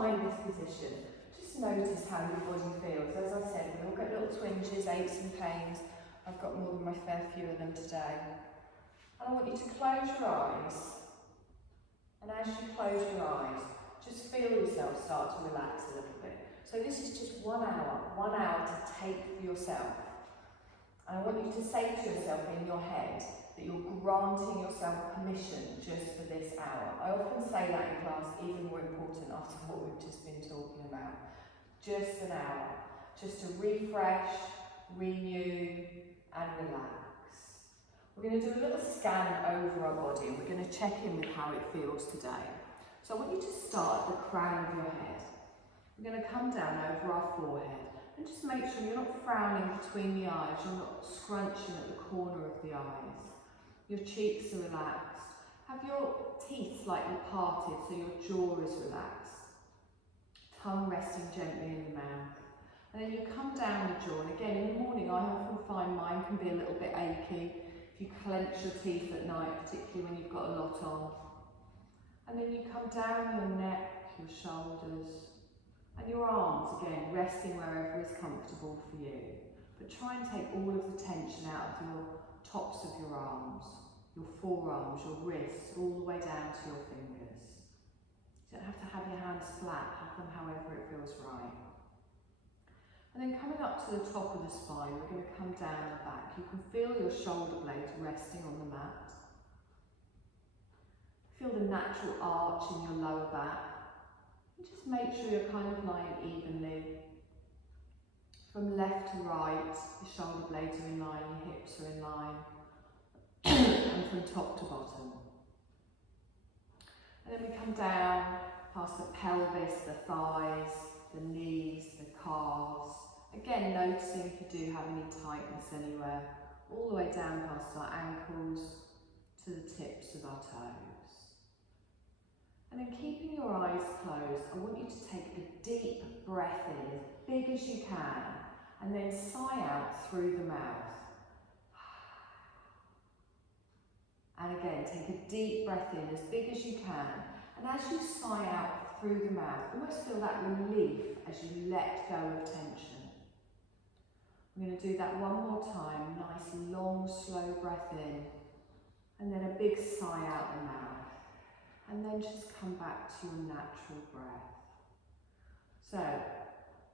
find this position, just notice how your body feels. As I said, we all get little twinges, aches and pains. I've got more than my fair few of them today. And I want you to close your eyes. And as you close your eyes, just feel yourself start to relax a little bit. So this is just 1 hour to take for yourself. And I want you to say to yourself in your head that you're granting yourself permission just for this hour. I often say that in class, even more important after what we've just been talking about. Just an hour, just to refresh, renew and relax. We're going to do a little scan over our body and we're going to check in with how it feels today. So I want you to start at the crown of your head. We're going to come down over our forehead and just make sure you're not frowning between the eyes, you're not scrunching at the corner of the eyes. Your cheeks are relaxed. Have your teeth slightly parted so your jaw is relaxed. Tongue resting gently in the mouth. And then you come down the jaw, and again in the morning I often find mine can be a little bit achy if you clench your teeth at night, particularly when you've got a lot on. And then you come down your neck, your shoulders, and your arms again, resting wherever is comfortable for you. But try and take all of the tension out of your tops of your arms, your forearms, your wrists, all the way down to your fingers. You don't have to have your hands flat, have them however it feels right. And then coming up to the top of the spine, we're going to come down the back. You can feel your shoulder blades resting on the mat. Feel the natural arch in your lower back. And just make sure you're kind of lying evenly. From left to right, your shoulder blades are in line, your hips are in line. And from top to bottom. And then we come down past the pelvis, the thighs, the knees, the calves. Again, noticing if you do have any tightness anywhere, all the way down past our ankles to the tips of our toes. And then keeping your eyes closed, I want you to take a deep breath in, as big as you can, and then sigh out through the mouth. And again, take a deep breath in, as big as you can. And as you sigh out through the mouth, almost feel that relief as you let go of tension. I'm going to do that one more time. Nice, long, slow breath in. And then a big sigh out the mouth. And then just come back to your natural breath. So,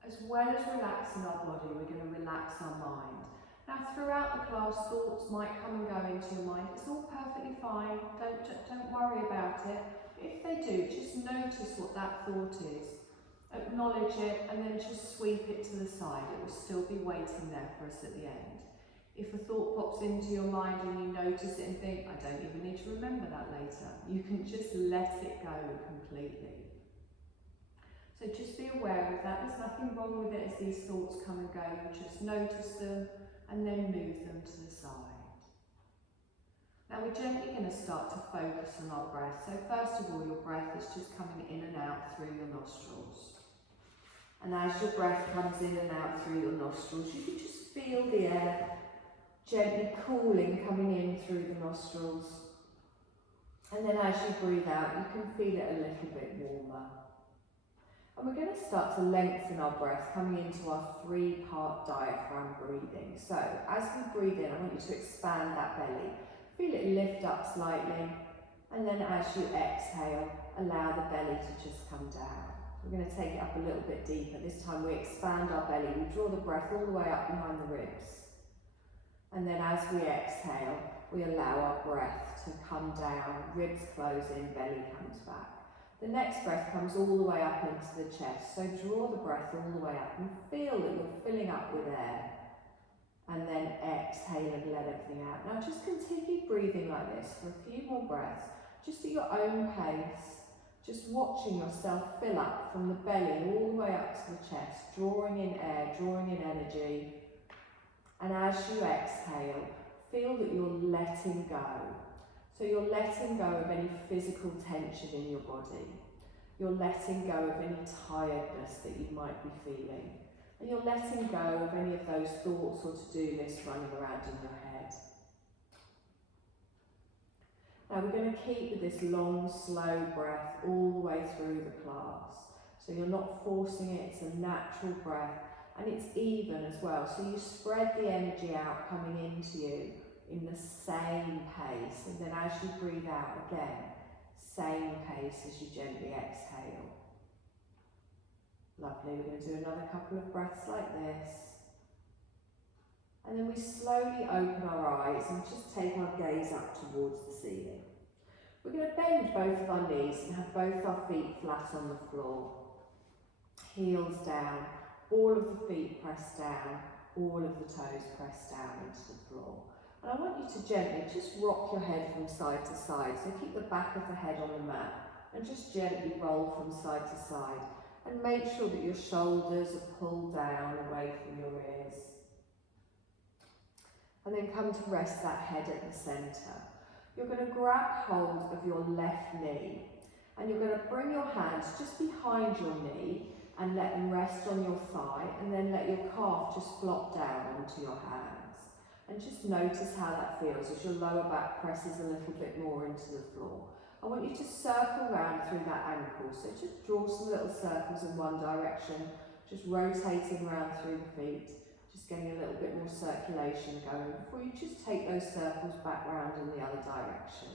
as well as relaxing our body, we're going to relax our mind. Now, throughout the class, thoughts might come and go into your mind. It's all perfectly fine. Don't worry about it. If they do, just notice what that thought is. Acknowledge it and then just sweep it to the side. It will still be waiting there for us at the end. If a thought pops into your mind and you notice it and think, I don't even need to remember that later, you can just let it go completely. So just be aware of that. There's nothing wrong with it as these thoughts come and go. You just notice them and then move them to the side. Now we're gently going to start to focus on our breath. So first of all, your breath is just coming in and out through your nostrils. And as your breath comes in and out through your nostrils, you can just feel the air gently cooling coming in through the nostrils. And then as you breathe out, you can feel it a little bit warmer. And we're going to start to lengthen our breath coming into our 3-part diaphragm breathing. So as we breathe in, I want you to expand that belly. Feel it lift up slightly. And then as you exhale, allow the belly to just come down. We're going to take it up a little bit deeper. This time we expand our belly. We draw the breath all the way up behind the ribs. And then as we exhale, we allow our breath to come down. Ribs close in, belly comes back. The next breath comes all the way up into the chest. So draw the breath all the way up and feel that you're filling up with air. And then exhale and let everything out. Now just continue breathing like this for a few more breaths, just at your own pace. Just watching yourself fill up from the belly all the way up to the chest, drawing in air, drawing in energy. And as you exhale, feel that you're letting go. So you're letting go of any physical tension in your body. You're letting go of any tiredness that you might be feeling. And you're letting go of any of those thoughts or to-do lists running around in your head. Now we're going to keep with this long, slow breath all the way through the class. So you're not forcing it, it's a natural breath, and it's even as well. So you spread the energy out coming into you in the same pace, and then as you breathe out again, same pace as you gently exhale. Lovely, we're going to do another couple of breaths like this. And then we slowly open our eyes and just take our gaze up towards the ceiling. We're going to bend both of our knees and have both our feet flat on the floor. Heels down, all of the feet pressed down, all of the toes pressed down into the floor. And I want you to gently just rock your head from side to side. So keep the back of the head on the mat and just gently roll from side to side. And make sure that your shoulders are pulled down away from your ears. And then come to rest that head at the centre. You're going to grab hold of your left knee and you're going to bring your hands just behind your knee and let them rest on your thigh, and then let your calf just flop down onto your hands. And just notice how that feels as your lower back presses a little bit more into the floor. I want you to circle round through that ankle, so just draw some little circles in one direction, just rotating round through the feet, just getting a little bit more circulation going before you just take those circles back round in the other direction.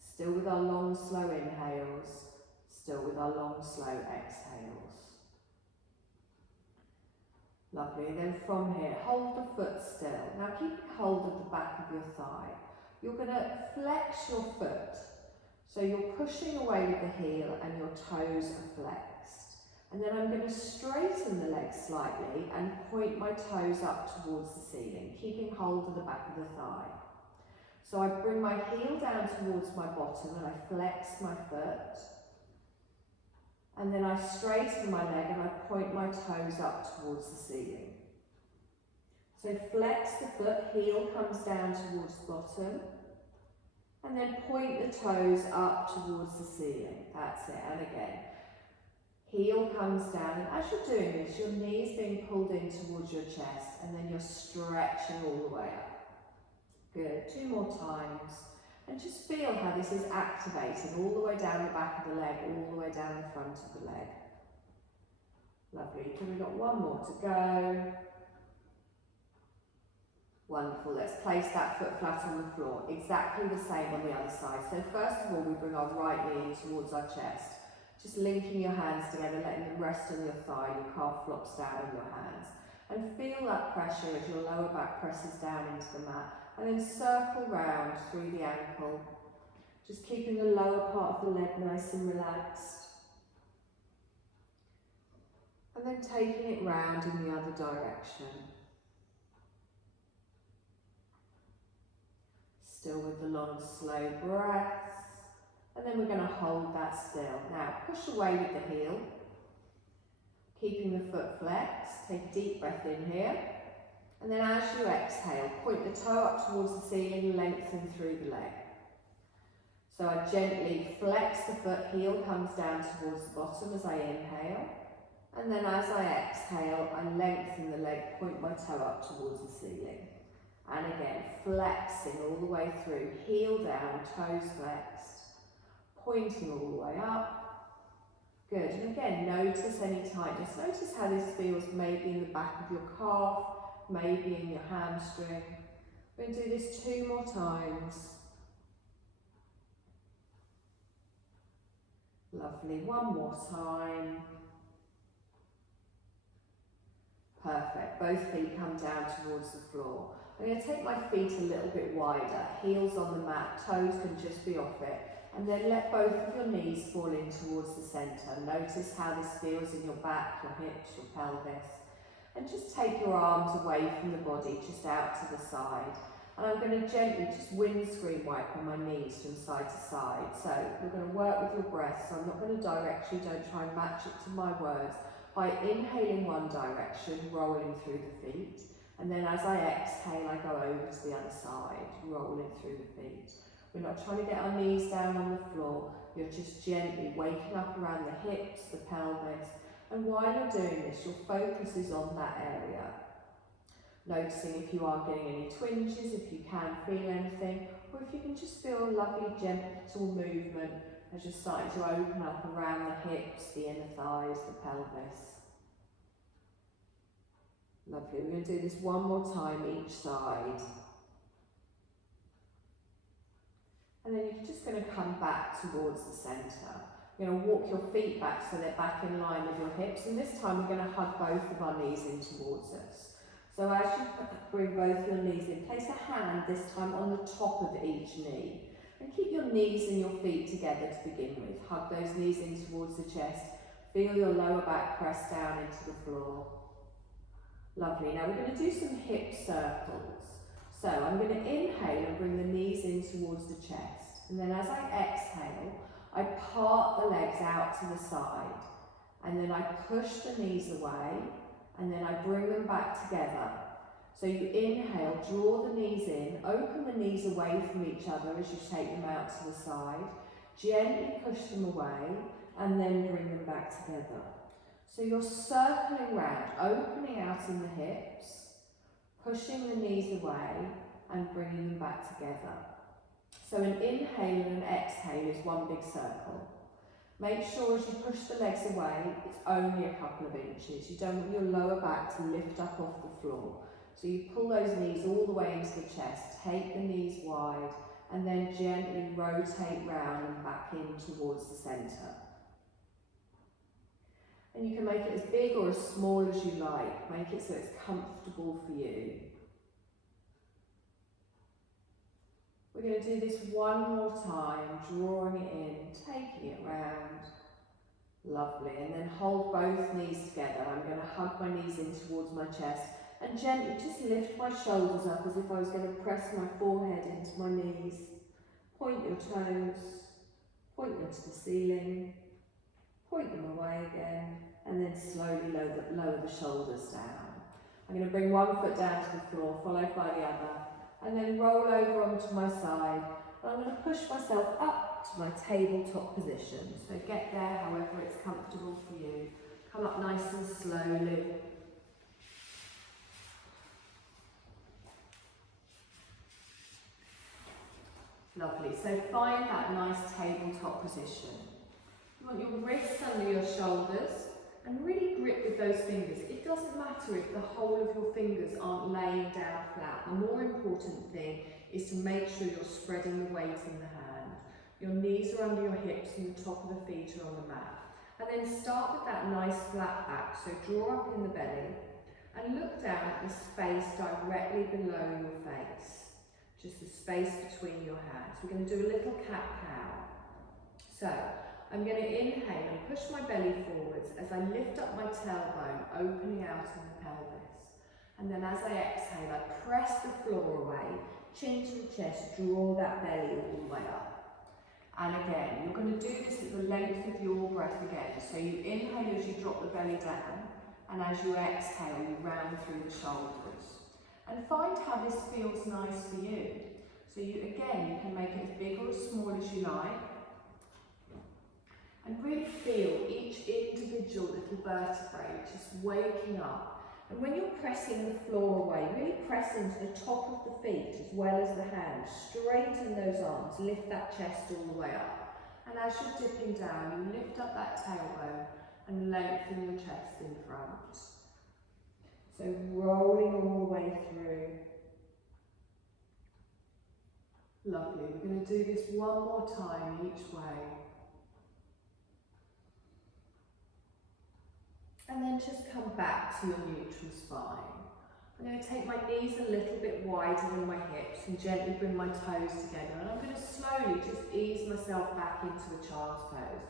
Still with our long, slow inhales, still with our long, slow exhales. Lovely, then from here, hold the foot still. Now keep hold of the back of your thigh. You're going to flex your foot. So you're pushing away with the heel and your toes are flexed. And then I'm going to straighten the legs slightly and point my toes up towards the ceiling, keeping hold of the back of the thigh. So I bring my heel down towards my bottom and I flex my foot. And then I straighten my leg and I point my toes up towards the ceiling. So flex the foot, heel comes down towards the bottom. And then point the toes up towards the ceiling. That's it. And again, heel comes down. And as you're doing this, your knees being pulled in towards your chest. And then you're stretching all the way up. Good. 2 more times. And just feel how this is activating all the way down the back of the leg, all the way down the front of the leg. Lovely. So we've got 1 more to go. Wonderful. Let's place that foot flat on the floor. Exactly the same on the other side. So first of all, we bring our right knee in towards our chest. Just linking your hands together, letting them rest on your thigh. Your calf flops down on your hands. And feel that pressure as your lower back presses down into the mat. And then circle round through the ankle, just keeping the lower part of the leg nice and relaxed. And then taking it round in the other direction. Still with the long, slow breaths. And then we're going to hold that still. Now, push away with the heel, keeping the foot flexed. Take a deep breath in here. And then as you exhale, point the toe up towards the ceiling, lengthen through the leg. So I gently flex the foot, heel comes down towards the bottom as I inhale. And then as I exhale, I lengthen the leg, point my toe up towards the ceiling. And again, flexing all the way through, heel down, toes flexed, pointing all the way up. Good, and again, notice any tightness. Notice how this feels maybe in the back of your calf, maybe in your hamstring. We're going to do this 2 more times. Lovely, 1 more time. Perfect, both feet come down towards the floor. I'm going to take my feet a little bit wider, heels on the mat, toes can just be off it. And then let both of your knees fall in towards the centre. Notice how this feels in your back, your hips, your pelvis. And just take your arms away from the body, just out to the side. And I'm going to gently just windscreen wipe on my knees from side to side. So we're going to work with your breath. So I'm not going to direct you, don't try and match it to my words. By inhaling one direction, rolling through the feet. And then as I exhale, I go over to the other side, rolling through the feet. We're not trying to get our knees down on the floor. You're just gently waking up around the hips, the pelvis. And while you're doing this, your focus is on that area. Noticing if you are getting any twinges, if you can feel anything, or if you can just feel a lovely gentle movement as you're starting to open up around the hips, the inner thighs, the pelvis. Lovely. We're going to do this one more time each side. And then you're just going to come back towards the centre. You're going to walk your feet back so they're back in line with your hips, and this time we're going to hug both of our knees in towards us. So as you bring both your knees in, place a hand this time on the top of each knee. And keep your knees and your feet together to begin with. Hug those knees in towards the chest. Feel your lower back press down into the floor. Lovely. Now we're going to do some hip circles. So I'm going to inhale and bring the knees in towards the chest. And then as I exhale, I part the legs out to the side. And then I push the knees away. And then I bring them back together. So you inhale, draw the knees in, open the knees away from each other as you take them out to the side. Gently push them away and then bring them back together. So you're circling round, opening out in the hips, pushing the knees away and bringing them back together. So an inhale and an exhale is one big circle. Make sure as you push the legs away, it's only a couple of inches. You don't want your lower back to lift up off the floor. So you pull those knees all the way into the chest, take the knees wide, and then gently rotate round and back in towards the centre. And you can make it as big or as small as you like. Make it so it's comfortable for you. We're going to do this one more time, drawing it in, taking it round. Lovely. And then hold both knees together. I'm going to hug my knees in towards my chest and gently just lift my shoulders up as if I was going to press my forehead into my knees. Point your toes, point them to the ceiling, point them away again, and then slowly lower the shoulders down. I'm going to bring one foot down to the floor, followed by the other, and then roll over onto my side. And I'm going to push myself up to my tabletop position. So get there however it's comfortable for you. Come up nice and slowly. Lovely. So find that nice tabletop position. You want your wrists under your shoulders and really grip with those fingers. It doesn't matter if the whole of your fingers aren't laying down flat. The more important thing is to make sure you're spreading the weight in the hand. Your knees are under your hips and the top of the feet are on the mat. And then start with that nice flat back. So draw up in the belly and look down at the space directly below your face. Just the space between your hands. We're going to do a little cat-cow. So I'm going to inhale and push my belly forwards as I lift up my tailbone, opening out in the pelvis. And then as I exhale, I press the floor away, chin to the chest, draw that belly all the way up. And again, you're going to do this at the length of your breath again. So you inhale as you drop the belly down, and as you exhale, you round through the shoulders. And find how this feels nice for you. So you can make it as big or as small as you like. And really feel each individual little vertebrae just waking up. And when you're pressing the floor away, really press into the top of the feet as well as the hands. Straighten those arms, lift that chest all the way up. And as you're dipping down, you lift up that tailbone and lengthen your chest in front. So rolling all the way through. Lovely. We're going to do this one more time each way. And then just come back to your neutral spine. I'm going to take my knees a little bit wider than my hips and gently bring my toes together. And I'm going to slowly just ease myself back into a child's pose.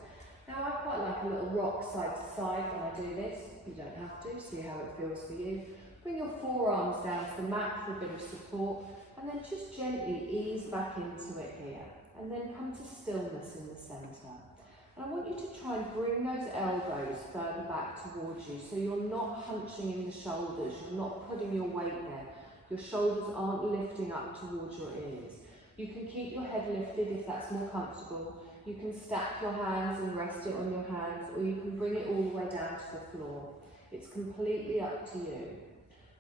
Now I quite like a little rock side to side when I do this. You don't have to, see how it feels for you. Bring your forearms down to the mat for a bit of support and then just gently ease back into it here. And then come to stillness in the centre. And I want you to try and bring those elbows further back towards you so you're not hunching in the shoulders, you're not putting your weight there. Your shoulders aren't lifting up towards your ears. You can keep your head lifted if that's more comfortable. You can stack your hands and rest it on your hands, or you can bring it all the way down to the floor. It's completely up to you.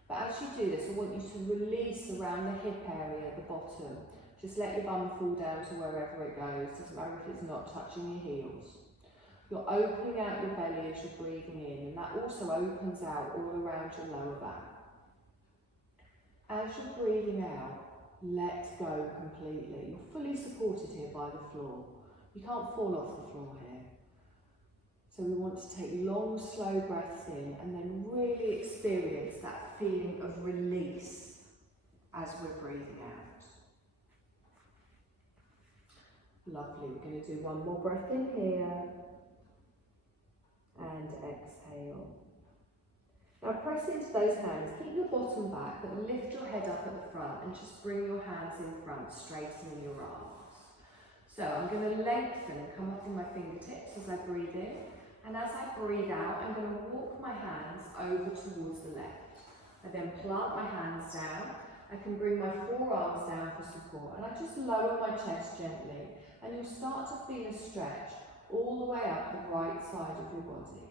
But as you do this, I want you to release around the hip area at the bottom. Just let your bum fall down to wherever it goes. Doesn't matter if it's not touching your heels. You're opening out your belly as you're breathing in, and that also opens out all around your lower back. As you're breathing out, let go completely. You're fully supported here by the floor. You can't fall off the floor here. So we want to take long, slow breaths in and then really experience that feeling of release as we're breathing out. Lovely. We're going to do one more breath in here and exhale. Now press into those hands, keep your bottom back, but lift your head up at the front and just bring your hands in front, straightening your arms. So I'm going to lengthen and come up on my fingertips as I breathe in, and as I breathe out, I'm going to walk my hands over towards the left. I then plant my hands down, I can bring my forearms down for support, and I just lower my chest gently, and you'll start to feel a stretch all the way up the right side of your body.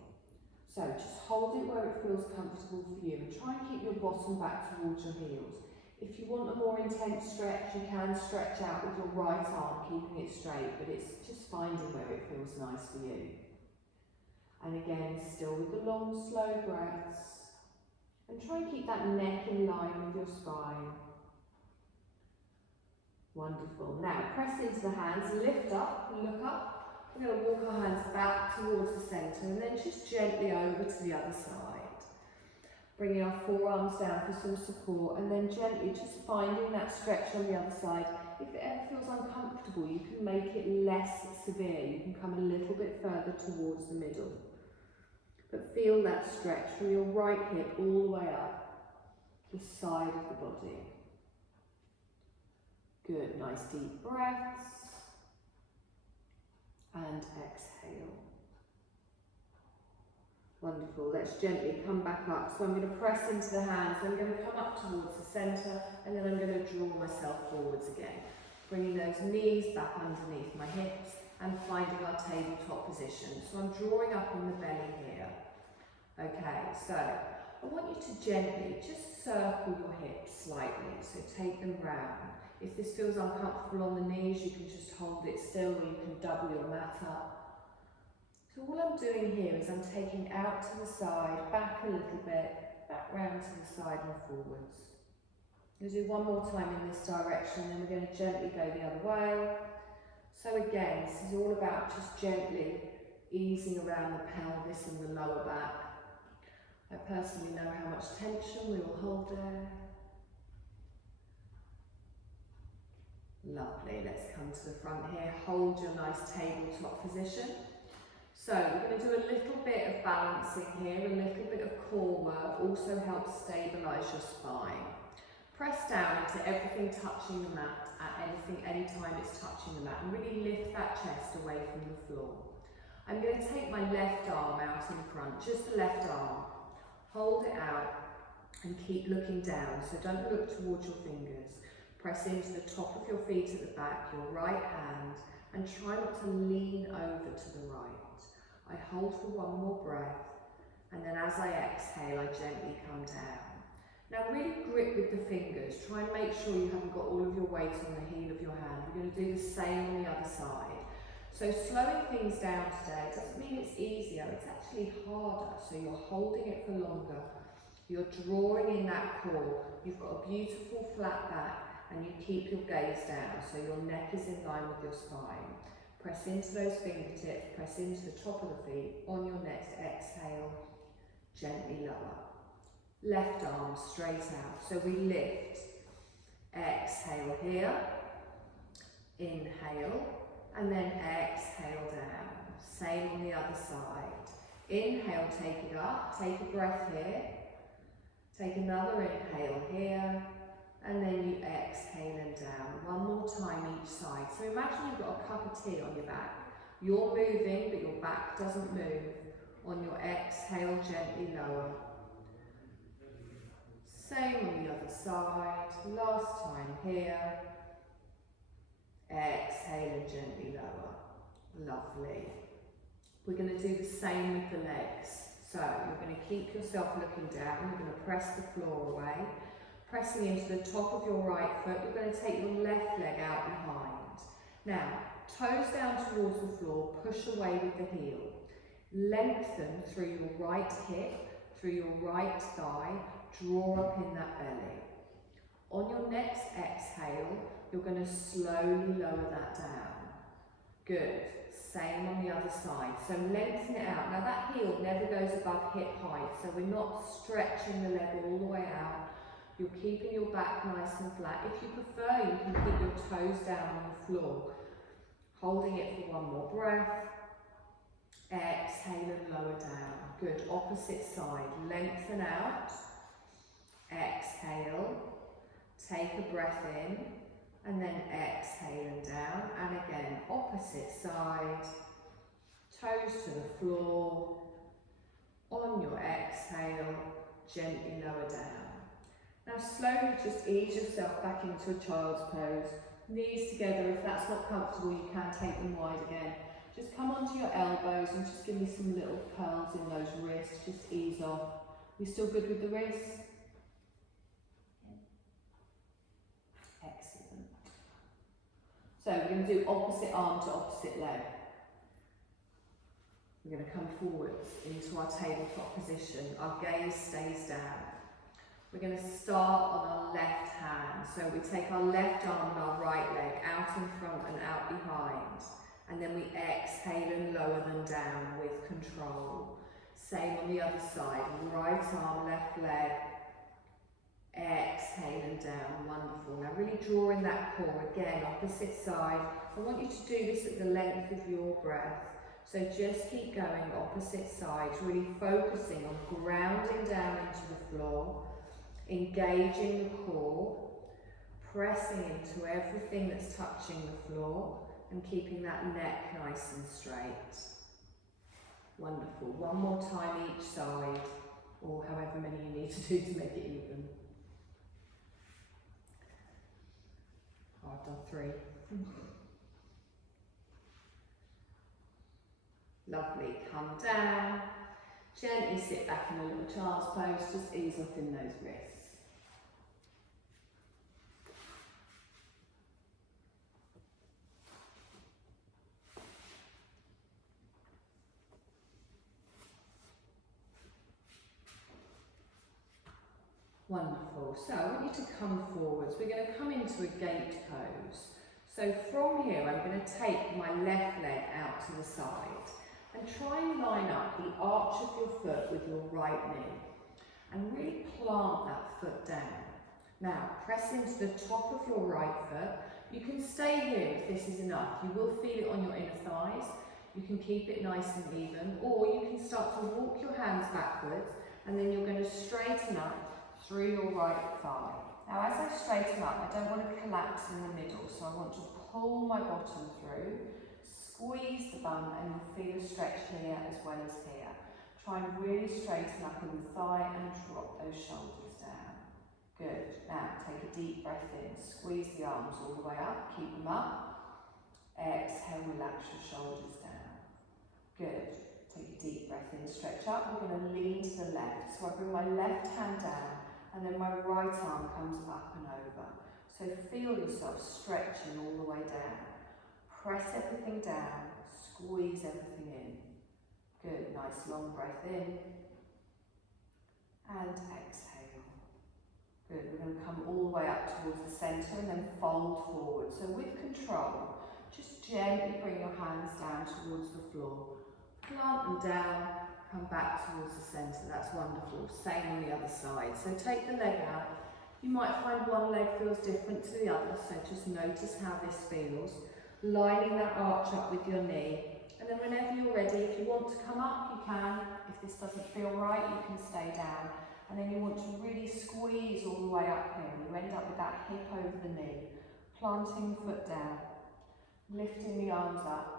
So just hold it where it feels comfortable for you and try and keep your bottom back towards your heels. If you want a more intense stretch, you can stretch out with your right arm, keeping it straight, but it's just finding where it feels nice for you. And again, still with the long, slow breaths. And try and keep that neck in line with your spine. Wonderful. Now press into the hands, lift up, look up. We're going to walk our hands back towards the centre and then just gently over to the other side. Bringing our forearms down for some support and then gently just finding that stretch on the other side. If it ever feels uncomfortable, you can make it less severe. You can come a little bit further towards the middle. But feel that stretch from your right hip all the way up the side of the body. Good, nice deep breaths. And exhale. Wonderful. Let's gently come back up. So I'm going to press into the hands, I'm going to come up towards the centre, and then I'm going to draw myself forwards again. Bringing those knees back underneath my hips and finding our tabletop position. So I'm drawing up on the belly here. Okay, so I want you to gently just circle your hips slightly, so take them round. If this feels uncomfortable on the knees, you can just hold it still, or you can double your mat up. So all I'm doing here is I'm taking out to the side, back a little bit, back round to the side and forwards. We'll do one more time in this direction, then we're going to gently go the other way. So again, this is all about just gently easing around the pelvis and the lower back. I personally know how much tension we will hold there. Lovely, let's come to the front here. Hold your nice tabletop position. So we're going to do a little bit of balancing here, a little bit of core work, also helps stabilise your spine. Press down into everything touching the mat at any time it's touching the mat, and really lift that chest away from the floor. I'm going to take my left arm out in front, just the left arm. Hold it out and keep looking down, so don't look towards your fingers. Press into the top of your feet at the back, your right hand, and try not to lean over to the right. I hold for one more breath, and then as I exhale, I gently come down. Now really grip with the fingers. Try and make sure you haven't got all of your weight on the heel of your hand. We're going to do the same on the other side. So slowing things down today doesn't mean it's easier, it's actually harder. So you're holding it for longer. You're drawing in that core. You've got a beautiful flat back, and you keep your gaze down so your neck is in line with your spine. Press into those fingertips, press into the top of the feet. On your next exhale, gently lower. Left arm straight out. So we lift. Exhale here. Inhale. And then exhale down. Same on the other side. Inhale, take it up. Take a breath here. Take another inhale here. And then you exhale and down. One more time each side. So imagine you've got a cup of tea on your back. You're moving, but your back doesn't move. On your exhale, gently lower. Same on the other side. Last time here. Exhale and gently lower. Lovely. We're going to do the same with the legs. So you're going to keep yourself looking down. You're going to press the floor away. Pressing into the top of your right foot, you're going to take your left leg out behind. Now, toes down towards the floor, push away with the heel. Lengthen through your right hip, through your right thigh, draw up in that belly. On your next exhale, you're going to slowly lower that down. Good. Same on the other side. So lengthen it out. Now that heel never goes above hip height, so we're not stretching the leg all the way out. You're keeping your back nice and flat. If you prefer, you can keep your toes down on the floor. Holding it for one more breath. Exhale and lower down. Good. Opposite side. Lengthen out. Exhale. Take a breath in. And then exhale and down. And again, opposite side. Toes to the floor. On your exhale, gently lower down. Now slowly just ease yourself back into a child's pose. Knees together. If that's not comfortable, you can take them wide again. Just come onto your elbows and just give me some little curls in those wrists. Just ease off. You still good with the wrists? Excellent. So we're going to do opposite arm to opposite leg. We're going to come forwards into our tabletop position. Our gaze stays down. We're going to start on our left hand. So we take our left arm and our right leg out in front and out behind. And then we exhale and lower them down with control. Same on the other side. Right arm, left leg. Exhale and down. Wonderful. Now really draw in that core. Again, opposite side. I want you to do this at the length of your breath. So just keep going, opposite sides. Really focusing on grounding down into the floor. Engaging the core, pressing into everything that's touching the floor and keeping that neck nice and straight. Wonderful. One more time each side, or however many you need to do to make it even. Oh, I've done 3. Lovely. Come down. Gently sit back in a little child's pose. Just ease off in those wrists. Wonderful. So I want you to come forwards. We're going to come into a gate pose. So from here, I'm going to take my left leg out to the side and try and line up the arch of your foot with your right knee and really plant that foot down. Now, press into the top of your right foot. You can stay here if this is enough. You will feel it on your inner thighs. You can keep it nice and even, or you can start to walk your hands backwards and then you're going to straighten up through your right thigh. Now as I straighten up, I don't want to collapse in the middle, so I want to pull my bottom through, squeeze the bum, and you'll feel a stretch here as well as here. Try and really straighten up in the thigh and drop those shoulders down. Good. Now take a deep breath in, squeeze the arms all the way up, keep them up. Exhale, relax your shoulders down. Good. Take a deep breath in, stretch up. We're going to lean to the left. So I bring my left hand down and then my right arm comes up and over. So feel yourself stretching all the way down. Press everything down, squeeze everything in. Good, nice long breath in. And exhale. Good, we're going to come all the way up towards the centre and then fold forward. So with control, just gently bring your hands down towards the floor. Plant them down, come back towards the centre. That's wonderful. Same on the other side. So take the leg out. You might find one leg feels different to the other, so just notice how this feels. Lining that arch up with your knee. And then whenever you're ready, if you want to come up, you can. If this doesn't feel right, you can stay down. And then you want to really squeeze all the way up here. You end up with that hip over the knee. Planting the foot down. Lifting the arms up.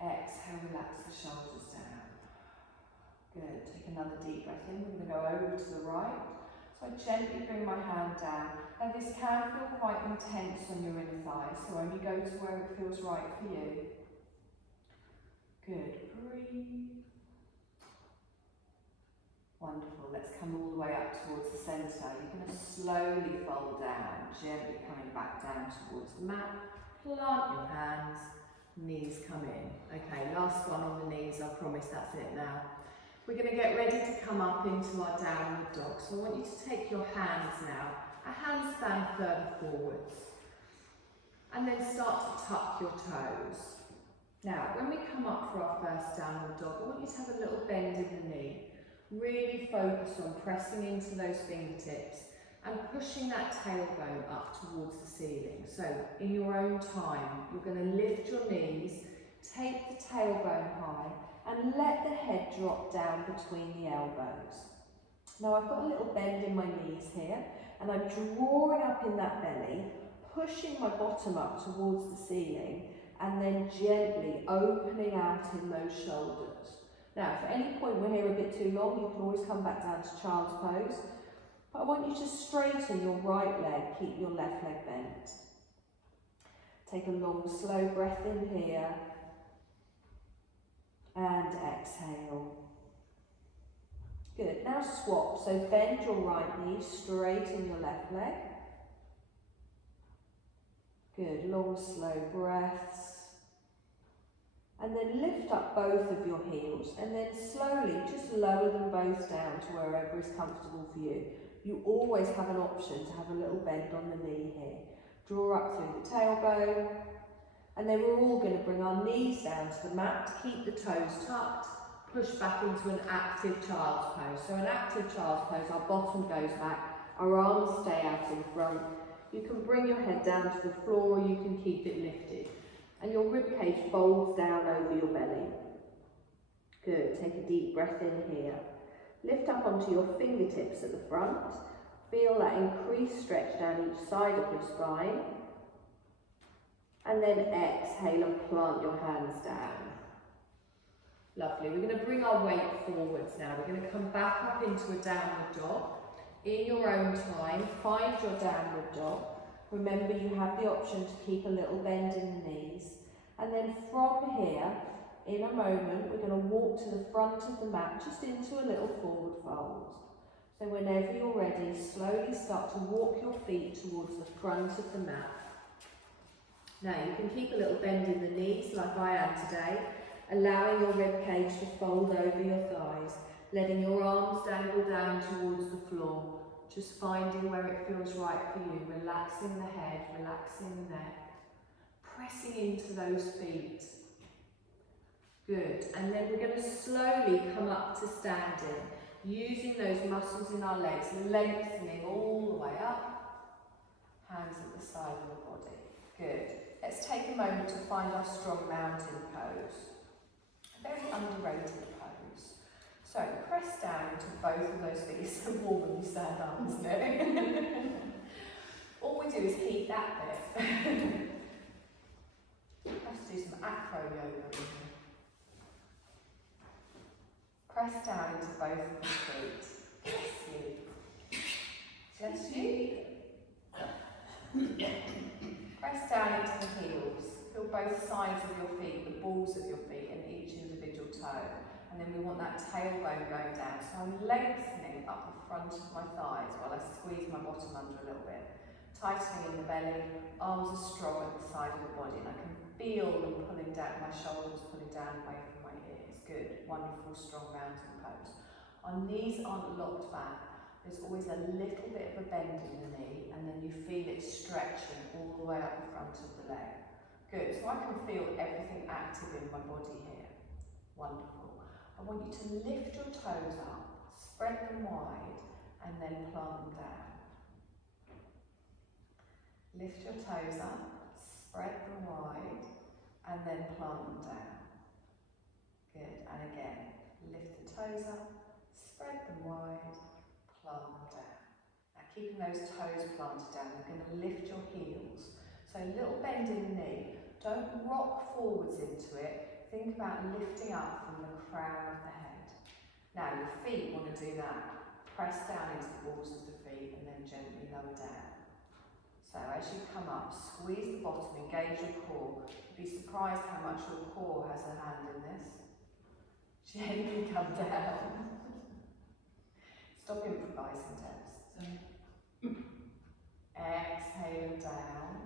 Exhale, relax the shoulders down. Good. Take another deep breath in. We're going to go over to the right. So I gently bring my hand down. Now this can feel quite intense on your inner thighs, so only go to where it feels right for you. Good. Breathe. Wonderful. Let's come all the way up towards the centre. You're going to slowly fold down, gently coming back down towards the mat. Plant your hands, knees come in. Okay, last one on the knees, I promise that's it now. We're going to get ready to come up into our downward dog. So I want you to take your hands now, a handstand further forwards. And then start to tuck your toes. Now, when we come up for our first downward dog, I want you to have a little bend in the knee. Really focus on pressing into those fingertips and pushing that tailbone up towards the ceiling. So, in your own time, you're going to lift your knees, take the tailbone high, and let the head drop down between the elbows. Now, I've got a little bend in my knees here, and I'm drawing up in that belly, pushing my bottom up towards the ceiling, and then gently opening out in those shoulders. Now, if at any point we're here a bit too long, you can always come back down to child's pose. But I want you to straighten your right leg, keep your left leg bent. Take a long, slow breath in here, and exhale. Good, now swap, so bend your right knee, straighten your left leg. Good, long, slow breaths. And then lift up both of your heels and then slowly just lower them both down to wherever is comfortable for you. You always have an option to have a little bend on the knee here. Draw up through the tailbone. And then we're all going to bring our knees down to the mat, keep the toes tucked, push back into an active child's pose. So an active child's pose, our bottom goes back, our arms stay out in front. You can bring your head down to the floor or you can keep it lifted. And your ribcage folds down over your belly. Good, take a deep breath in here. Lift up onto your fingertips at the front. Feel that increased stretch down each side of your spine. And then exhale and plant your hands down. Lovely, we're going to bring our weight forwards now. We're going to come back up into a downward dog. In your own time, find your downward dog. Remember, you have the option to keep a little bend in the knees. And then from here, in a moment, we're going to walk to the front of the mat, just into a little forward fold. So whenever you're ready, slowly start to walk your feet towards the front of the mat. Now, you can keep a little bend in the knees, like I am today, allowing your rib cage to fold over your thighs, letting your arms dangle down towards the floor. Just finding where it feels right for you, relaxing the head, relaxing the neck, pressing into those feet. Good, and then we're going to slowly come up to standing, using those muscles in our legs, lengthening all the way up, hands at the side of the body. Good, let's take a moment to find our strong mountain pose, a very underrated pose. So press down into both of those feet. It's so warm when you stand up, isn't it? All we do is heat that bit. Let's do some acro yoga in here. Press down into both of your feet. Bless you. Press down into the heels. Feel both sides of your feet, the balls of your feet, and each individual toe. And then we want that tailbone going down. So I'm lengthening up the front of my thighs while I squeeze my bottom under a little bit. Tightening in the belly, arms are strong at the side of the body, and I can feel them pulling down, my shoulders pulling down away from my ears. Good, wonderful, strong mountain pose. Our knees aren't locked back. There's always a little bit of a bend in the knee, and then you feel it stretching all the way up the front of the leg. Good, so I can feel everything active in my body here. Wonderful. I want you to lift your toes up, spread them wide, and then plant them down. Lift your toes up, spread them wide, and then plant them down. Good, and again, lift the toes up, spread them wide, plant them down. Now keeping those toes planted down, you're going to lift your heels. So a little bend in the knee, don't rock forwards into it. Think about lifting up from the crown of the head. Now your feet want to do that. Press down into the balls of the feet and then gently lower down. So as you come up, squeeze the bottom, engage your core. You'd be surprised how much your core has a hand in this. Gently come down. Stop improvising, Debs. Exhale down.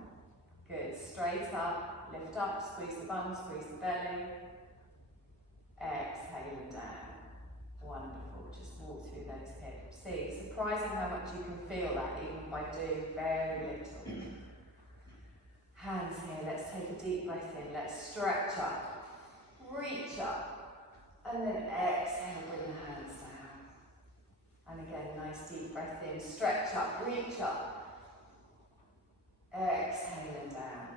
Good. Straight up, lift up, squeeze the bum, squeeze the belly. Exhale down. Wonderful. Just walk through those hips. See, surprising how much you can feel that even by doing very little. Hands here. Let's take a deep breath in. Let's stretch up, reach up, and then exhale, bring the hands down. And again, nice deep breath in. Stretch up, reach up, exhale and down.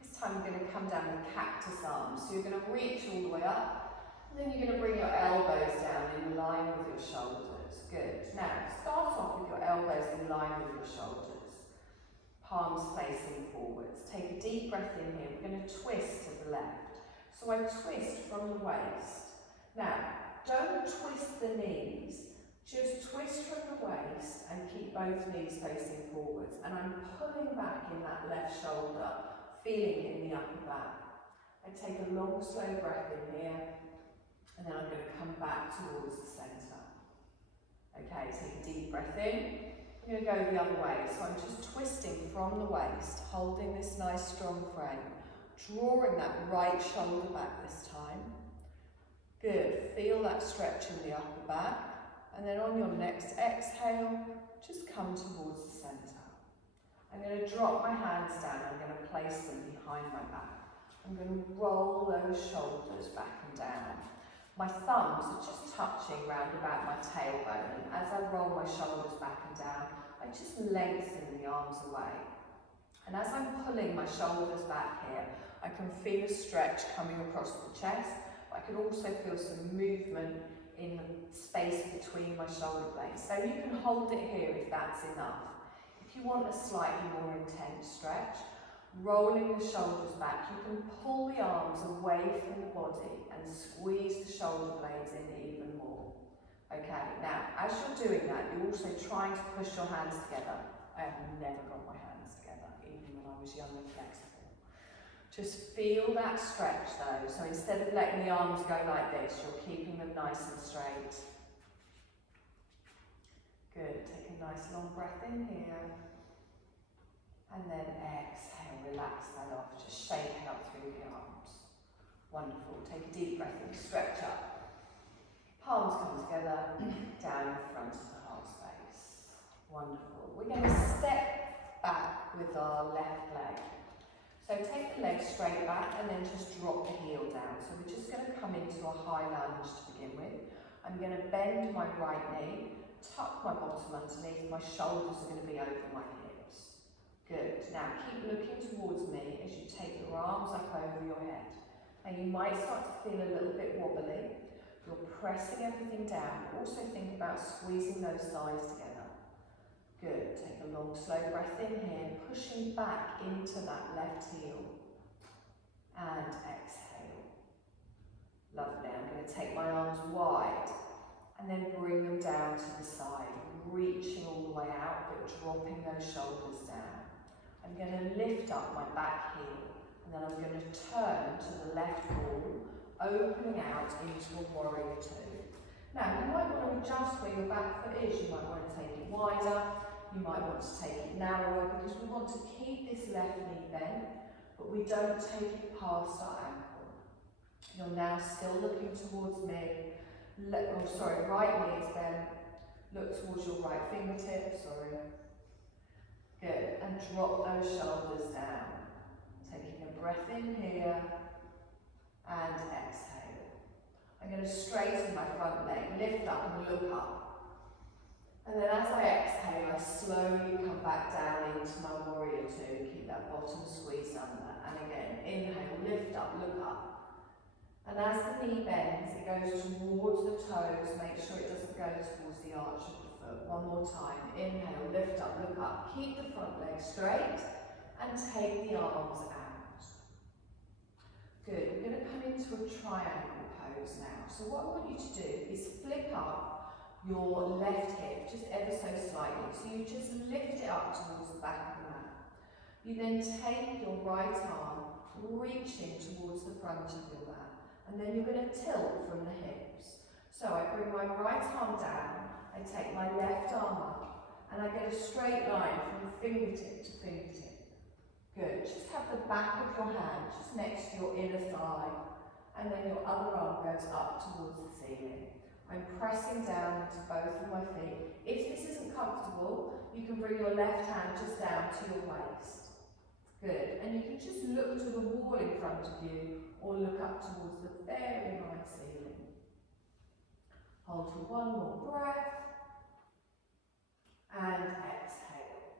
This time we're going to come down with cactus arms. So you're going to reach all the way up, and then you're going to bring your elbows down in line with your shoulders. Good. Now, start off with your elbows in line with your shoulders. Palms facing forwards. Take a deep breath in here. We're going to twist to the left. So I twist from the waist. Now, don't twist the knees. Just twist from the waist and keep both knees facing forwards. And I'm pulling back in that left shoulder, feeling it in the upper back. I take a long, slow breath in here, and then I'm going to come back towards the centre. Okay, take a deep breath in. I'm going to go the other way. So I'm just twisting from the waist, holding this nice, strong frame, drawing that right shoulder back this time. Good. Feel that stretch in the upper back. And then on your next exhale, just come towards the centre. I'm going to drop my hands down. I'm going to place them behind my back. I'm going to roll those shoulders back and down. My thumbs are just touching round about my tailbone. And as I roll my shoulders back and down, I just lengthen the arms away. And as I'm pulling my shoulders back here, I can feel a stretch coming across the chest. But I can also feel some movement in the space between my shoulder blades. So you can hold it here if that's enough. If you want a slightly more intense stretch, rolling the shoulders back, you can pull the arms away from the body and squeeze the shoulder blades in even more. Okay, now as you're doing that, you're also trying to push your hands together. I have never got my hands together, even when I was young and flexible. Just feel that stretch though. So instead of letting the arms go like this, you're keeping them nice and straight. Good. Take a nice long breath in here. And then exhale, relax that off. Just shake out through the arms. Wonderful. Take a deep breath in, stretch up. Palms come together, down in front of the heart space. Wonderful. We're going to step back with our left leg. So take the leg straight back and then just drop the heel down. So we're just going to come into a high lunge to begin with. I'm going to bend my right knee, tuck my bottom underneath, my shoulders are going to be over my hips. Good. Now keep looking towards me as you take your arms up over your head. Now you might start to feel a little bit wobbly. You're pressing everything down, but also think about squeezing those thighs together. Good. Take a long, slow breath in here, pushing back into that left heel. And exhale. Lovely. I'm going to take my arms wide and then bring them down to the side, reaching all the way out, but dropping those shoulders down. I'm going to lift up my back heel, and then I'm going to turn to the left wall, opening out into a warrior two. Now, you might want to adjust where your back foot is. You might want to take it wider. You might want to take it narrower, because we want to keep this left knee bent, but we don't take it past our ankle. You're now still looking towards me. Right knee is bent. Look towards your right fingertip, Good, and drop those shoulders down. Taking a breath in here, and exhale. I'm going to straighten my front leg, lift up and look up. And then as I exhale, I slowly come back down into my warrior two. Keep that bottom squeeze under. And again, inhale, lift up, look up. And as the knee bends, it goes towards the toes. Make sure it doesn't go towards the arch of the foot. One more time. Inhale, lift up, look up. Keep the front leg straight and take the arms out. Good. We're going to come into a triangle pose now. So what I want you to do is flick up your left hip just ever so slightly. So you just lift it up towards the back of the mat. You then take your right arm, reaching towards the front of your mat, and then you're going to tilt from the hips. So I bring my right arm down, I take my left arm up and I get a straight line from fingertip to fingertip. Good. Just have the back of your hand just next to your inner thigh, and then your other arm goes up towards the ceiling. I'm pressing down into both of my feet. If this isn't comfortable, you can bring your left hand just down to your waist. Good. And you can just look to the wall in front of you or look up towards the very high ceiling. Hold for one more breath. And exhale.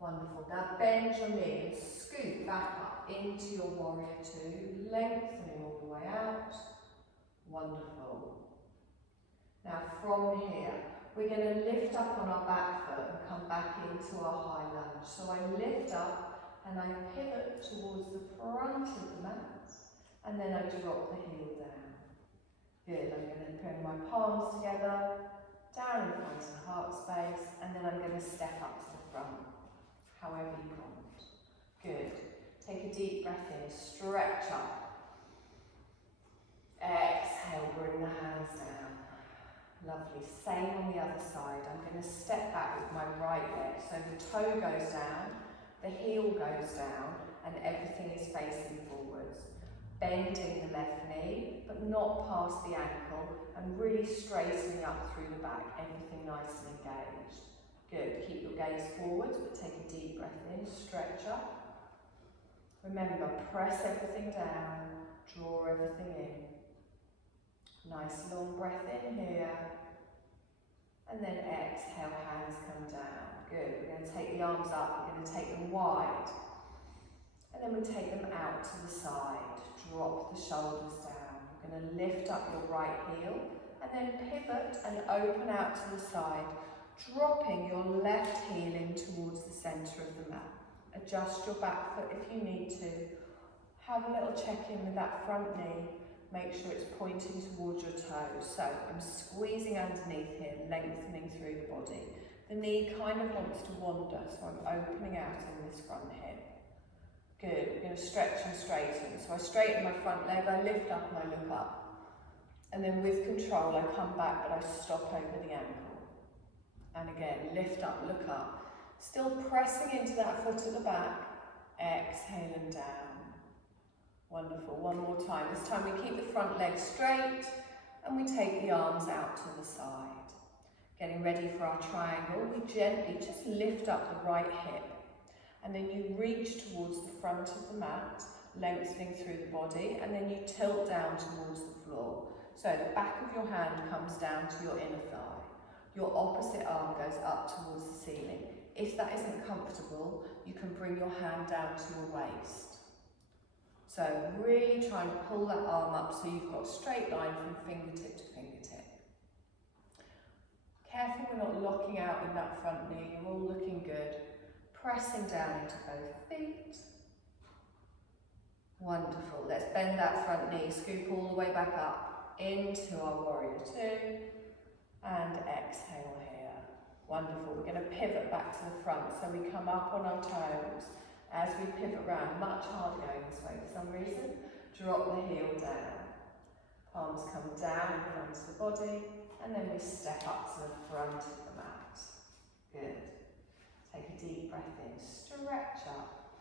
Wonderful. Now bend your knee and scoot back up into your warrior two, lengthening all the way out. Wonderful. Now from here, we're going to lift up on our back foot and come back into our high lunge. So I lift up and I pivot towards the front of the mat, and then I drop the heel down. Good. I'm going to bring my palms together, down in front of heart space, and then I'm going to step up to the front, however you want. Good. Take a deep breath in, stretch up. Exhale, bring the hands down. Lovely. Same on the other side. I'm going to step back with my right leg. So the toe goes down, the heel goes down, and everything is facing forwards. Bending the left knee, but not past the ankle, and really straightening up through the back, everything nice and engaged. Good. Keep your gaze forwards, but take a deep breath in, stretch up. Remember, press everything down, draw everything in. Nice long breath in here, and then exhale, hands come down. Good. We're going to take the arms up, we're going to take them wide, and then we take them out to the side. Drop the shoulders down. You're going to lift up your right heel, and then pivot and open out to the side, dropping your left heel in towards the centre of the mat. Adjust your back foot if you need to. Have a little check-in with that front knee. Make sure it's pointing towards your toes. So I'm squeezing underneath here, lengthening through the body. The knee kind of wants to wander, so I'm opening out in this front hip. Good. We're going to stretch and straighten. So I straighten my front leg, I lift up and I look up. And then with control, I come back, but I stop over the ankle. And again, lift up, look up. Still pressing into that foot at the back. Exhale and down. Wonderful. One more time. This time we keep the front leg straight and we take the arms out to the side. Getting ready for our triangle, we gently just lift up the right hip, and then you reach towards the front of the mat, lengthening through the body, and then you tilt down towards the floor. So the back of your hand comes down to your inner thigh. Your opposite arm goes up towards the ceiling. If that isn't comfortable, you can bring your hand down to your waist. So really try and pull that arm up so you've got a straight line from fingertip to fingertip. Careful we're not locking out in that front knee, you're all looking good. Pressing down into both feet. Wonderful. Let's bend that front knee, scoop all the way back up into our warrior two, and exhale here. Wonderful. We're going to pivot back to the front, so we come up on our toes. As we pivot round, much harder going this way for some reason, drop the heel down. Palms come down in front of the body, and then we step up to the front of the mat. Good. Take a deep breath in, stretch up.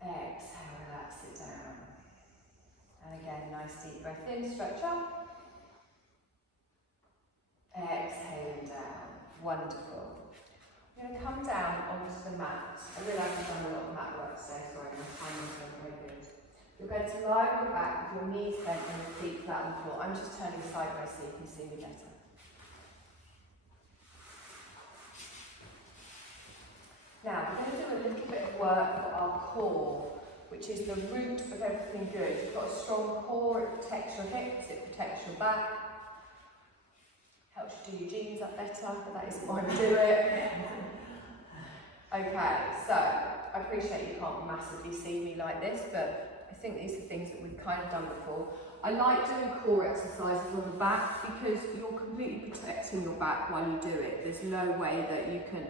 Exhale, relax it down. And again, nice deep breath in, stretch up. Exhaling down. Wonderful. We're going to come down onto the mat. I realise I've done a lot of mat work today, sorry, my timing's not very good. You're going to lie on your back with your knees bent and your feet flat on the floor. I'm just turning sideways so you can see me better. Now, we're going to do a little bit of work for our core, which is the root of everything good. You've got a strong core, it protects your hips, it protects your back. Helps you do your jeans up better, but that isn't why we do it. Okay, so I appreciate you can't massively see me like this, but I think these are things that we've kind of done before. I like doing core exercises on the back because you're completely protecting your back while you do it. There's no way that you can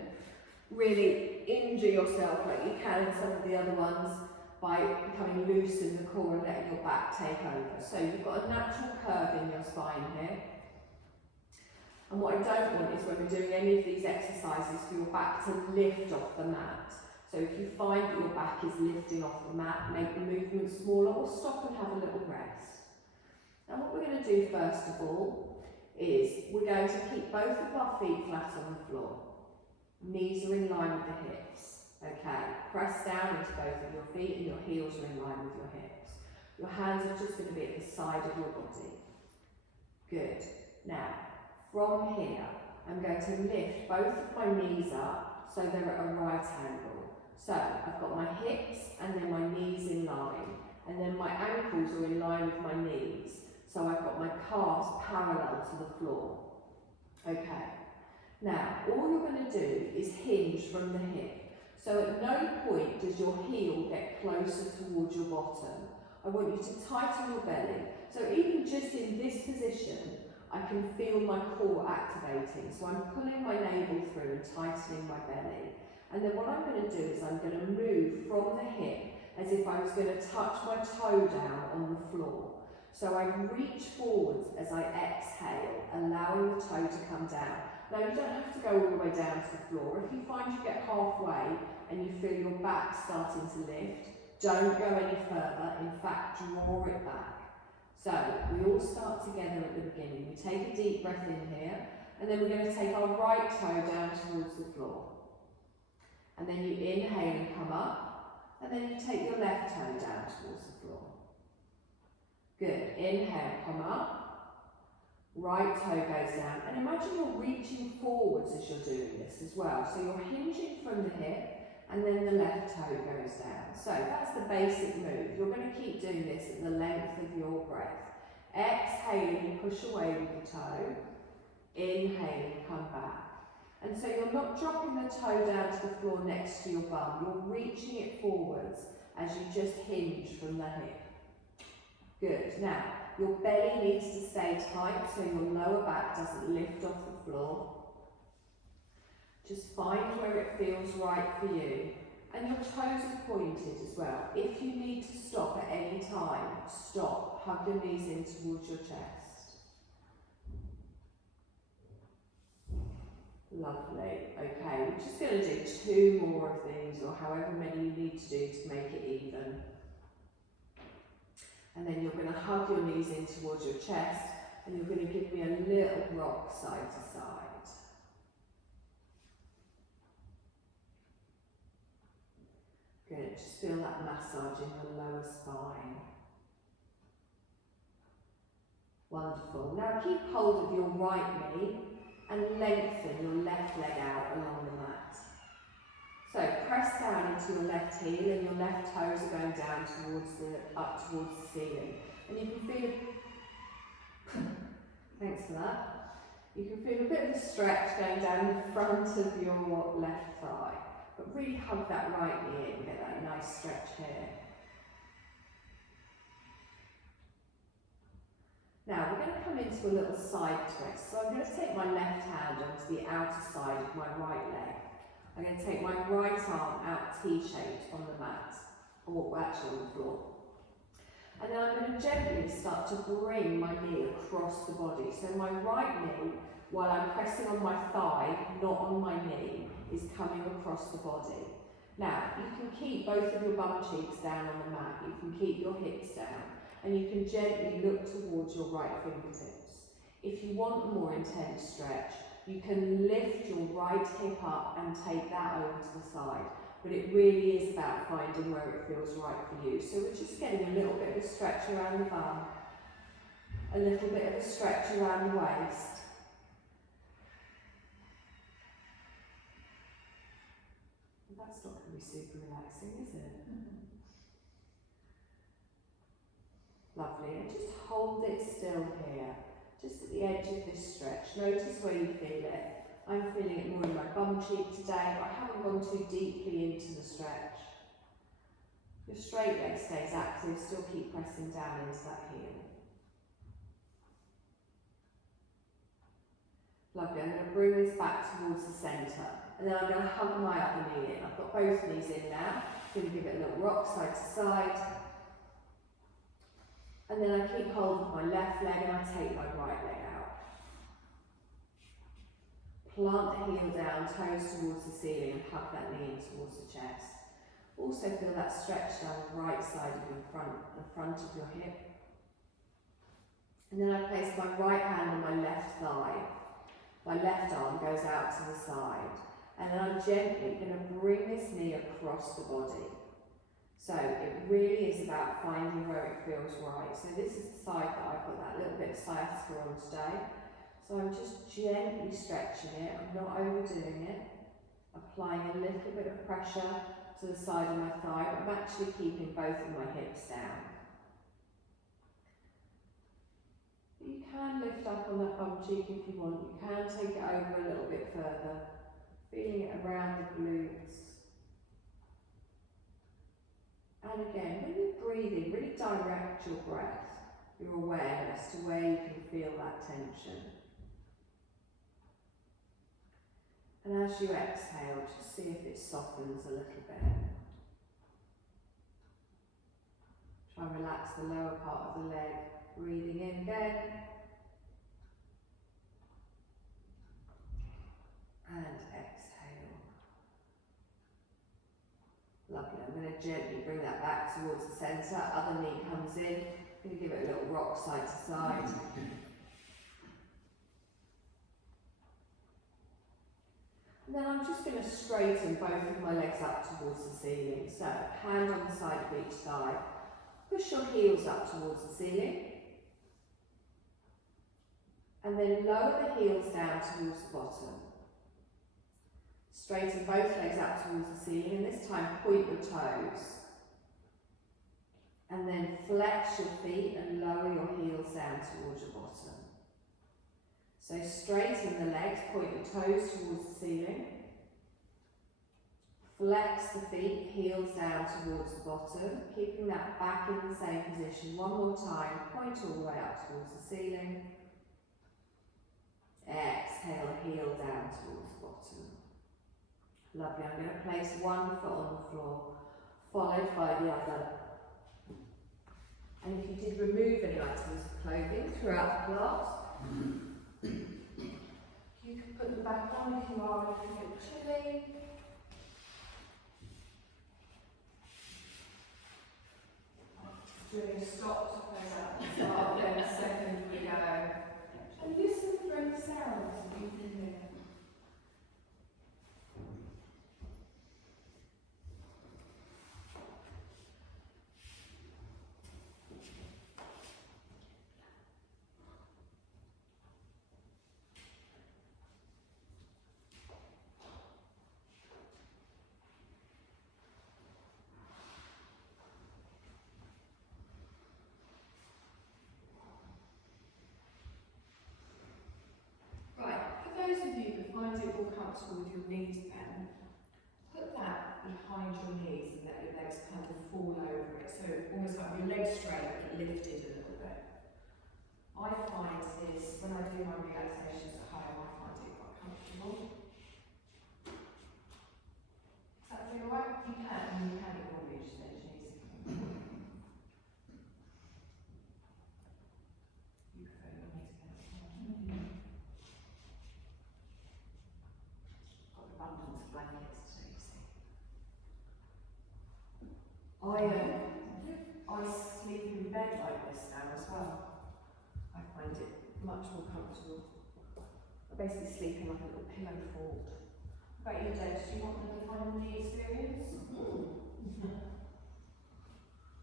really injure yourself like you can in some of the other ones by becoming loose in the core and letting your back take over. So you've got a natural curve in your spine here. And what I don't want is when we're doing any of these exercises for your back to lift off the mat. So if you find that your back is lifting off the mat, make the movement smaller or stop and have a little rest. Now what we're going to do first of all is we're going to keep both of our feet flat on the floor. Knees are in line with the hips. Okay, press down into both of your feet and your heels are in line with your hips. Your hands are just going to be at the side of your body. Good. Now, from here, I'm going to lift both of my knees up so they're at a right angle. So, I've got my hips and then my knees in line, and then my ankles are in line with my knees. So I've got my calves parallel to the floor. Okay. Now, all you're going to do is hinge from the hip. So at no point does your heel get closer towards your bottom. I want you to tighten your belly. So even just in this position, I can feel my core activating. So I'm pulling my navel through and tightening my belly. And then what I'm going to do is I'm going to move from the hip as if I was going to touch my toe down on the floor. So I reach forwards as I exhale, allowing the toe to come down. Now you don't have to go all the way down to the floor. If you find you get halfway and you feel your back starting to lift, don't go any further. In fact, draw it back. So we all start together at the beginning. We take a deep breath in here, and then we're going to take our right toe down towards the floor. And then you inhale and come up, and then you take your left toe down towards the floor. Good. Inhale, come up. Right toe goes down. And imagine you're reaching forwards as you're doing this as well. So you're hinging from the hip, and then the left toe goes down. So that's the basic move. You're going to keep doing this at the length of your breath. Exhaling, push away with the toe. Inhaling, come back. And so you're not dropping the toe down to the floor next to your bum. You're reaching it forwards as you just hinge from the hip. Good. Now, your belly needs to stay tight so your lower back doesn't lift off the floor. Just find where it feels right for you. And your toes are pointed as well. If you need to stop at any time, stop. Hug your knees in towards your chest. Lovely. Okay, we're just going to do 2 more of these, or however many you need to do to make it even. And then you're going to hug your knees in towards your chest, and you're going to give me a little rock side to side. Good, just feel that massage in the lower spine. Wonderful. Now keep hold of your right knee and lengthen your left leg out along the mat. So press down into your left heel and your left toes are going down up towards the ceiling. And you can feel thanks for that. You can feel a bit of a stretch going down the front of your left thigh. But really hug that right knee and get that nice stretch here. Now we're going to come into a little side twist. So I'm going to take my left hand onto the outer side of my right leg. I'm going to take my right arm out T-shaped on the mat, or actually on the floor. And then I'm going to gently start to bring my knee across the body. So my right knee, while I'm pressing on my thigh, not on my knee, is coming across the body. Now, you can keep both of your bum cheeks down on the mat. You can keep your hips down. And you can gently look towards your right fingertips. If you want a more intense stretch, you can lift your right hip up and take that over to the side. But it really is about finding where it feels right for you. So we're just getting a little bit of a stretch around the bum, a little bit of a stretch around the waist. That's not going to be super relaxing, is it? Lovely. And just hold it still here, just at the edge of this stretch. Notice where you feel it. I'm feeling it more in my bum cheek today, but I haven't gone too deeply into the stretch. Your straight leg stays active, still keep pressing down into that heel. Lovely. I'm going to bring this back towards the centre, and then I'm going to hug my other knee in. I've got both knees in now. I'm going to give it a little rock side to side. And then I keep hold of my left leg and I take my right leg out. Plant the heel down, toes towards the ceiling, and hug that knee in towards the chest. Also feel that stretch down the right side of your the front of your hip. And then I place my right hand on my left thigh. My left arm goes out to the side. And then I'm gently going to bring this knee across the body. So it really is about finding where it feels right. So this is the side that I've got that little bit of sciatica on today. So I'm just gently stretching it, I'm not overdoing it, applying a little bit of pressure to the side of my thigh, but I'm actually keeping both of my hips down. You can lift up on that bum cheek if you want, you can take it over a little bit further, feeling it around the glutes. And again, when you're breathing, really direct your breath, your awareness to where you can feel that tension. And as you exhale, just see if it softens a little bit. Try and relax the lower part of the leg. Breathing in again. And exhale. Lovely. I'm going to gently bring that back towards the centre. Other knee comes in. I'm going to give it a little rock side to side. And then I'm just going to straighten both of my legs up towards the ceiling. So, hand on the side of each thigh. Push your heels up towards the ceiling. And then lower the heels down towards the bottom. Straighten both legs up towards the ceiling, and this time point your toes. And then flex your feet and lower your heels down towards your bottom. So straighten the legs, point your toes towards the ceiling. Flex the feet, heels down towards the bottom, keeping that back in the same position. One more time, point all the way up towards the ceiling. Exhale, heel down towards the bottom. Lovely, I'm going to place one foot on the floor, followed by the other. And if you did remove any items of clothing throughout the class, you can put them back on if you are a little bit chilly. Doing a stop to close out the start, then a second we go. And listen for any sounds that you can hear. Those of you that find it more comfortable with your knees bent, put that behind your knees and let your legs kind of fall over it. So almost like your legs straight but lifted a little bit. I find this, when I do my relaxations at home, I find it quite comfortable. Does that feel right? You can ignore me, just let your knees. You prefer your knees bent. Abundance of blankets today, you see. I sleep in bed like this now as well. I find it much more comfortable. I basically sleep in like a little pillow fort. What about you, Dave? Do you want to find a knee experience?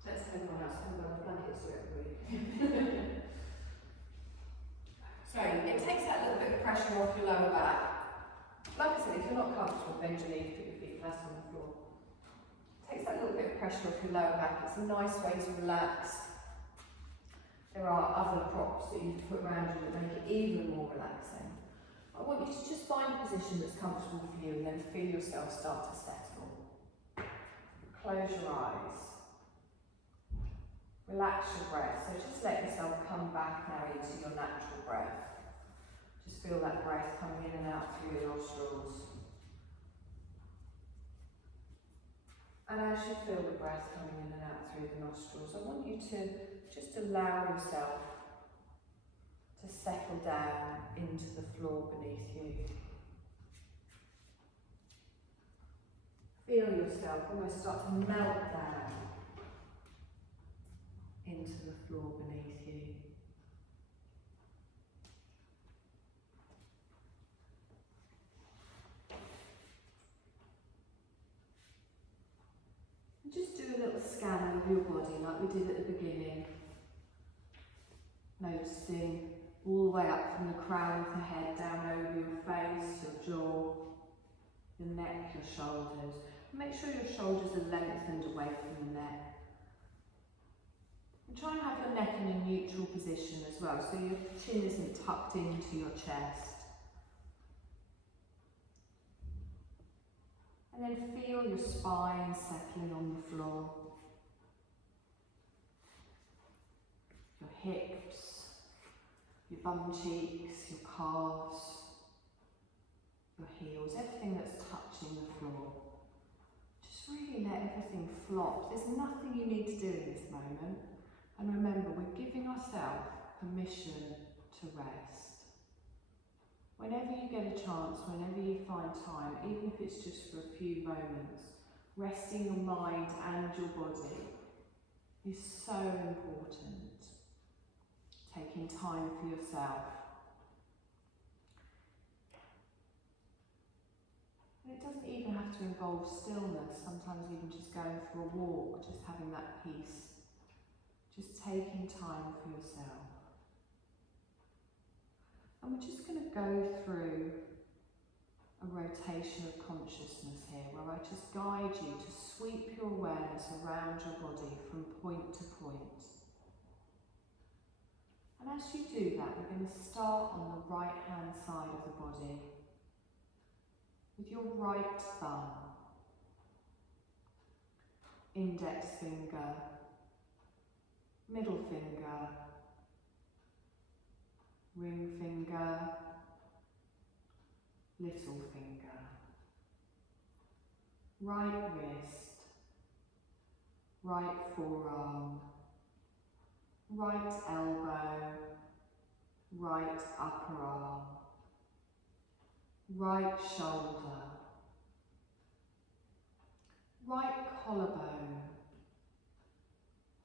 Let's have everyone else have a blankets to it for you. So it takes that little bit of pressure off your lower back. Like I said, if you're not comfortable, bend your knees, put your feet flat on the floor. Takes that little bit of pressure off your lower back. It's a nice way to relax. There are other props that you can put around you that make it even more relaxing. I want you to just find a position that's comfortable for you and then feel yourself start to settle. Close your eyes. Relax your breath. So just let yourself come back now into your natural breath. Just feel that breath coming in and out through your nostrils. And as you feel the breath coming in and out through the nostrils, I want you to just allow yourself to settle down into the floor beneath you. Feel yourself almost start to melt down into the floor beneath you. And just do a little scan of your body like we did at the beginning. Noticing all the way up from the crown of the head down over your face, your jaw, your neck, your shoulders. Make sure your shoulders are lengthened away from the neck. And try and have your neck in a neutral position as well, so your chin isn't tucked into your chest. And then feel your spine settling on the floor. Your hips, your bum cheeks, your calves, your heels, everything that's touching the floor. Just really let everything flop. There's nothing you need to do in this moment. And remember, we're giving ourselves permission to rest. Whenever you get a chance, whenever you find time, even if it's just for a few moments, resting your mind and your body is so important. Taking time for yourself. And it doesn't even have to involve stillness, sometimes even just going for a walk, just having that peace. Just taking time for yourself. And we're just going to go through a rotation of consciousness here, where I just guide you to sweep your awareness around your body from point to point. And as you do that, we're going to start on the right hand side of the body with your right thumb, index finger, middle finger, ring finger, little finger, right wrist, right forearm, right elbow, right upper arm, right shoulder, right collarbone,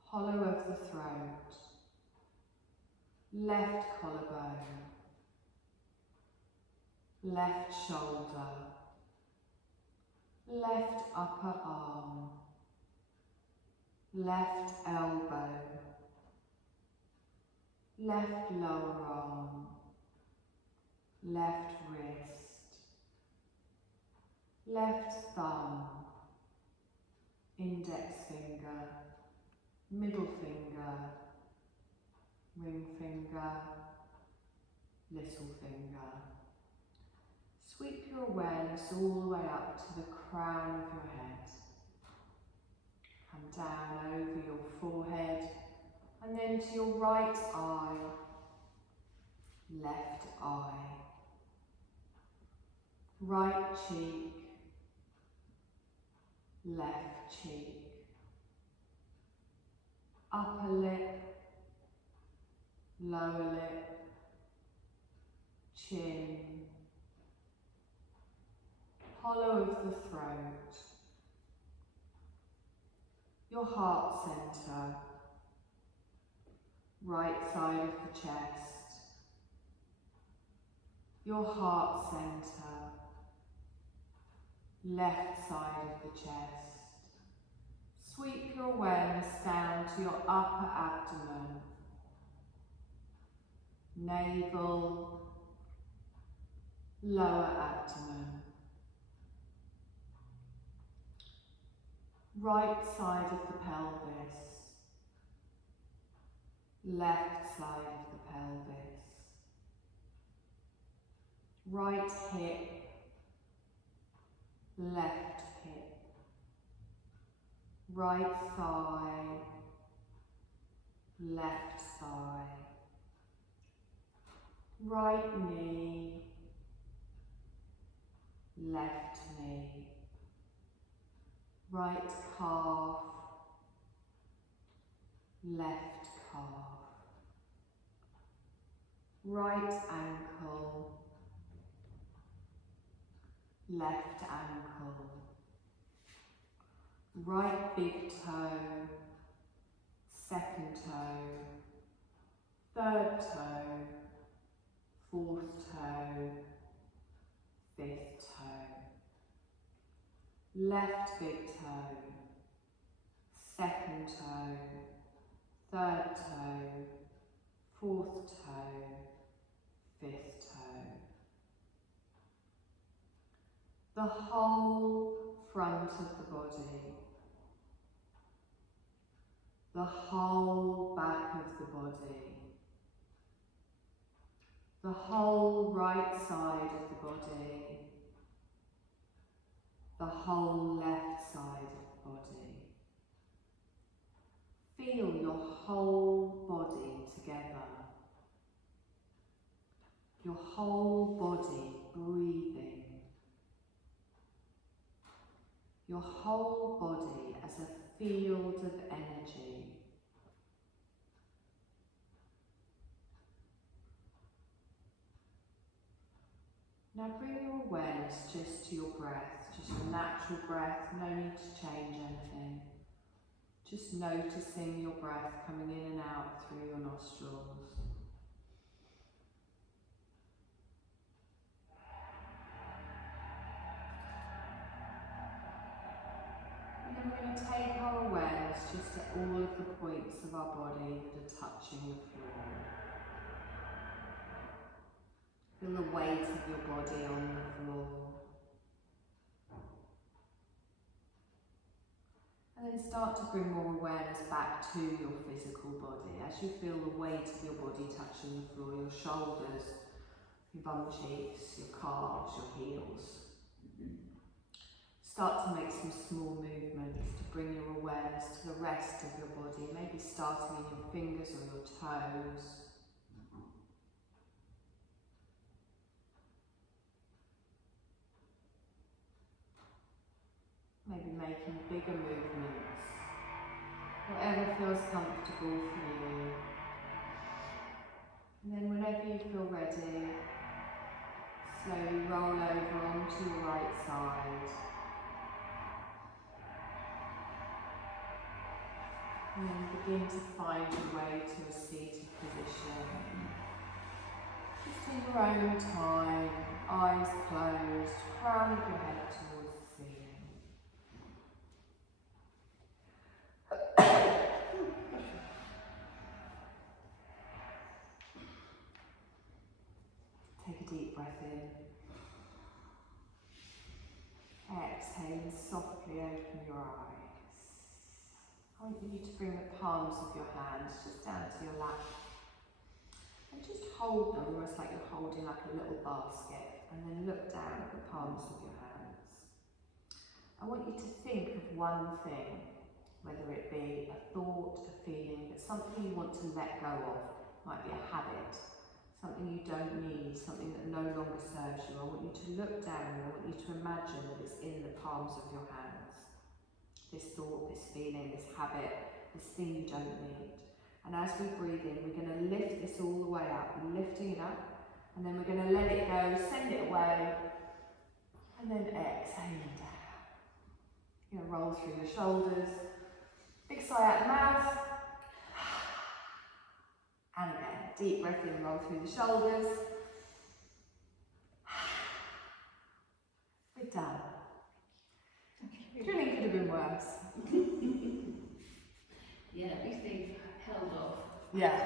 hollow of the throat, left collarbone, left shoulder, left upper arm, left elbow, left lower arm, left wrist, left thumb, index finger, middle finger, ring finger, little finger. Sweep your awareness all the way up to the crown of your head. Come down over your forehead and then to your right eye, left eye, right cheek, left cheek, upper lip, lower lip, chin, hollow of the throat, your heart centre, right side of the chest, your heart centre, left side of the chest. Sweep your awareness down to your upper abdomen, navel, lower abdomen, right side of the pelvis, left side of the pelvis, right hip, left hip, right thigh, left thigh, right knee, left knee, right calf, left calf, right ankle, left ankle, right big toe, second toe, third toe, fourth toe, fifth toe. Left big toe, second toe, third toe, fourth toe, fifth toe. The whole front of the body, the whole back of the body, the whole right side of the body, the whole left side of the body. Feel your whole body together, your whole body breathing, your whole body as a field of energy. Now bring your awareness just to your breath, just your natural breath, no need to change anything. Just noticing your breath coming in and out through your nostrils. And then we're going to take our awareness just to all of the points of our body that are touching the floor. Feel the weight of your body on the floor. And then start to bring more awareness back to your physical body. As you feel the weight of your body touching the floor, your shoulders, your bum cheeks, your calves, your heels. Start to make some small movements to bring your awareness to the rest of your body, maybe starting in your fingers or your toes. Maybe making bigger movements, whatever feels comfortable for you. And then whenever you feel ready, slowly roll over onto your right side. And then begin to find your way to a seated position. Just in your own time, eyes closed, crown of your head towards the ceiling. Take a deep breath in. Exhaling, softly open your eyes. I want you to bring the palms of your hands just down to your lap. And just hold them almost like you're holding like a little basket. And then look down at the palms of your hands. I want you to think of one thing, whether it be a thought, a feeling, but something you want to let go of. Might be a habit, something you don't need, something that no longer serves you. I want you to look down and I want you to imagine that it's in the palms of your hands. This thought, this feeling, this habit, this thing you don't need. And as we breathe in, we're going to lift this all the way up. We're lifting it up, and then we're going to let it go, send it away, and then exhaling down. You're going to roll through your shoulders, big sigh out the mouth, and again, deep breath in, roll through the shoulders. We're done. Drilling could have been worse. Yeah, at least they've held off. Yeah.